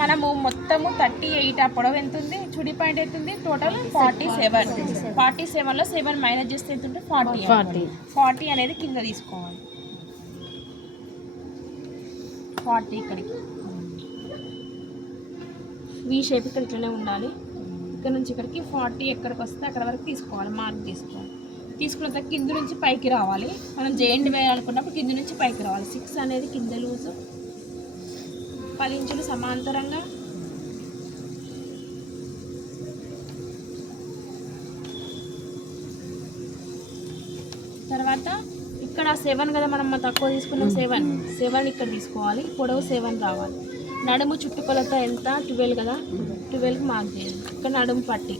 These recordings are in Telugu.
మనము మొత్తము 38 ఆ పొడవు ఎంత ఉంది, చుడి పాయింట్ ఎంత ఉంది, టోటల్ 47. 47లో 7 మైనస్ చేస్తే ఎంత ఉంటుంది, 40 అనేది కింద తీసుకోవాలి. 40 ఇక్కడికి వీ షేప్ ఇక్కడ ఇట్లనే ఉండాలి. ఇక్కడ నుంచి ఇక్కడికి 40 ఎక్కడికి వస్తే అక్కడ వరకు తీసుకోవాలి, మార్క్ తీసుకోవాలి. తీసుకున్న తర్వాత కింద నుంచి పైకి రావాలి. మనం జెయింట్ వేయాలనుకున్నప్పుడు కింద నుంచి పైకి రావాలి. 6 అనేది కింద లూజు, 10 ఇంచులు సమాంతరంగా, తర్వాత ఇక్కడ 7 కదా మనం తక్కువ తీసుకున్నాం, 7 ఇక్కడ తీసుకోవాలి. పొడవు 7 రావాలి. నడుము చుట్టుకొలత ఎంత, 12 కదా, 12కి మార్క్ చేయాలి. ఇక్కడ నడుము పట్టి,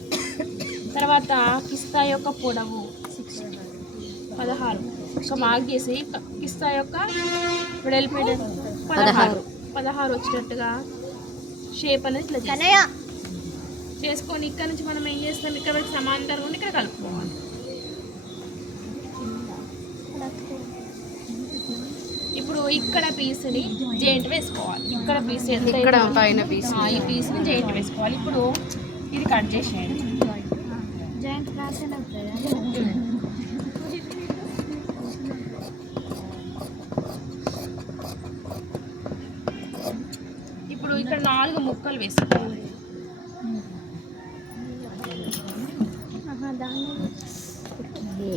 తర్వాత కిస్తా యొక్క పొడవు 16 ఒక మార్క్ చేసి కిస్తా యొక్క వెడల్పు 16 వచ్చేటట్టుగా షేప్ అనేది ఇట్లా చేసుకొని ఇక్కడ నుంచి మనం ఏం చేస్తాం, ఇక్కడ వరకు సమాంతరంగా ఉండి ఇక్కడ కలుపుకోవాలి. ఇప్పుడు ఇక్కడ పీస్ని జెయింట్ వేసుకోవాలి. ఇక్కడ పీస్ ఇక్కడ పైన పీస్, ఈ పీస్ని జెయింట్ వేసుకోవాలి. ఇప్పుడు ఇది కట్ చేసేయండి. ఇప్పుడు ఇక్కడ 4 ముక్కలు వేసుకోవాలి.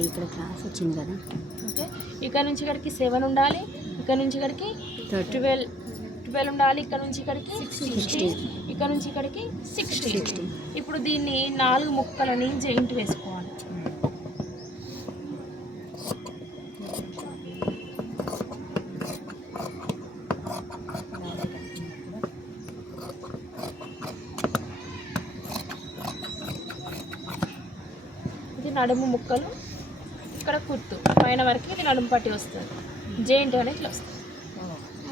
ఇక్కడ క్లాస్ వచ్చింది కదా. ఓకే, ఇక్కడ నుంచి ఇక్కడికి 7 ఉండాలి, ఇక్కడ నుంచి ఇక్కడికి 12 ఉండాలి, ఇక్కడ నుంచి ఇక్కడికి 60, ఇక్కడ నుంచి ఇక్కడికి 60. ఇప్పుడు దీన్ని 4 ముక్కలని జెయింట్ వేసుకోవాలి. ఇది నడుము ముక్కలు, ఇక్కడ కుర్తు పైన వరకు ఇది నడుము పట్టి వస్తుంది. జెయింట్ అనేది ఇట్లా వస్తుంది.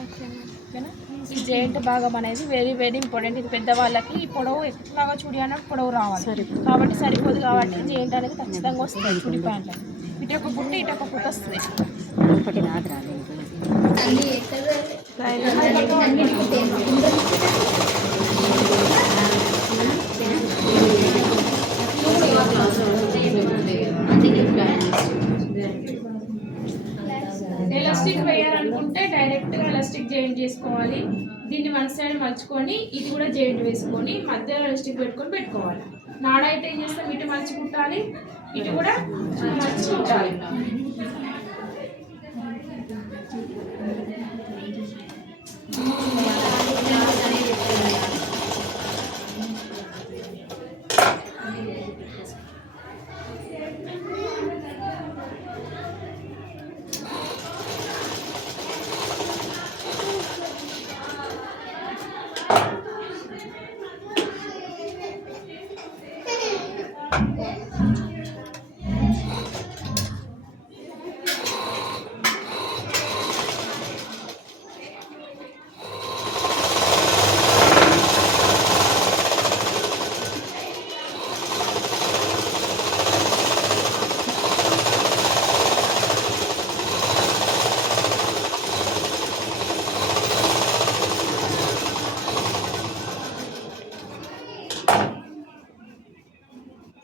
ఓకేనా, ఈ జెయింట్ భాగం అనేది వెరీ వెరీ ఇంపార్టెంట్. ఇది పెద్దవాళ్ళకి ఈ పొడవు ఎట్లాగా చుడి అన్నట్టు పొడవు రావాలి కాబట్టి సరిపోదు. కాబట్టి జెయింట్ అనేది ఖచ్చితంగా వస్తుంది. చుడి ప్యాంట్ ఇటు ఒక కుట్టు ఇటు ఒక కుట్టు వస్తుంది. ఎలాస్టిక్ వేయాలనుకుంటే డైరెక్ట్గా ఎలాస్టిక్ జాయింట్ చేసుకోవాలి. దీన్ని 1 సైడ్ మలుచుకొని ఇది కూడా జాయింట్ వేసుకొని మధ్యలో ఎలాస్టిక్ పెట్టుకోవాలి. నాడ అయితే ఏం చేస్తాం, ఇటు మలిచి కుట్టాలి, ఇటు కూడా మలిచి కుట్టాలి.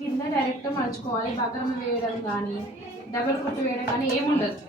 కింద డైరెక్ట్ మలుచుకోవాలి. బకరం వేయడం కానీ డబుల్ కుట్టు వేయడం కానీ ఏముండదు.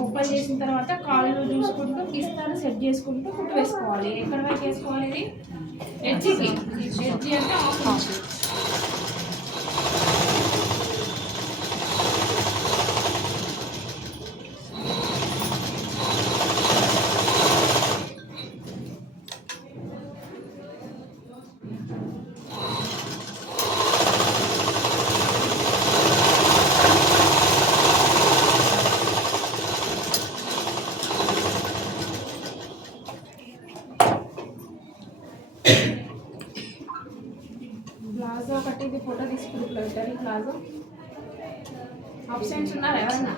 ఓపెన్ చేసిన తర్వాత కాళ్ళు చూసుకుంటూ కిస్తాను సెట్ చేసుకుంటూ కుట్టు వేసుకోవాలి. ఎక్కడ వరకు వేసుకోవాలి, ఇది ఎడ్జికి, ఎడ్జి అంటే 1/2 ఇంచ్. ఇది ఫోటో తీసి గ్రూప్లో పెట్టారు ప్లాజో. ఆబ్సెంట్స్ ఉన్నారు ఎవరన్నా?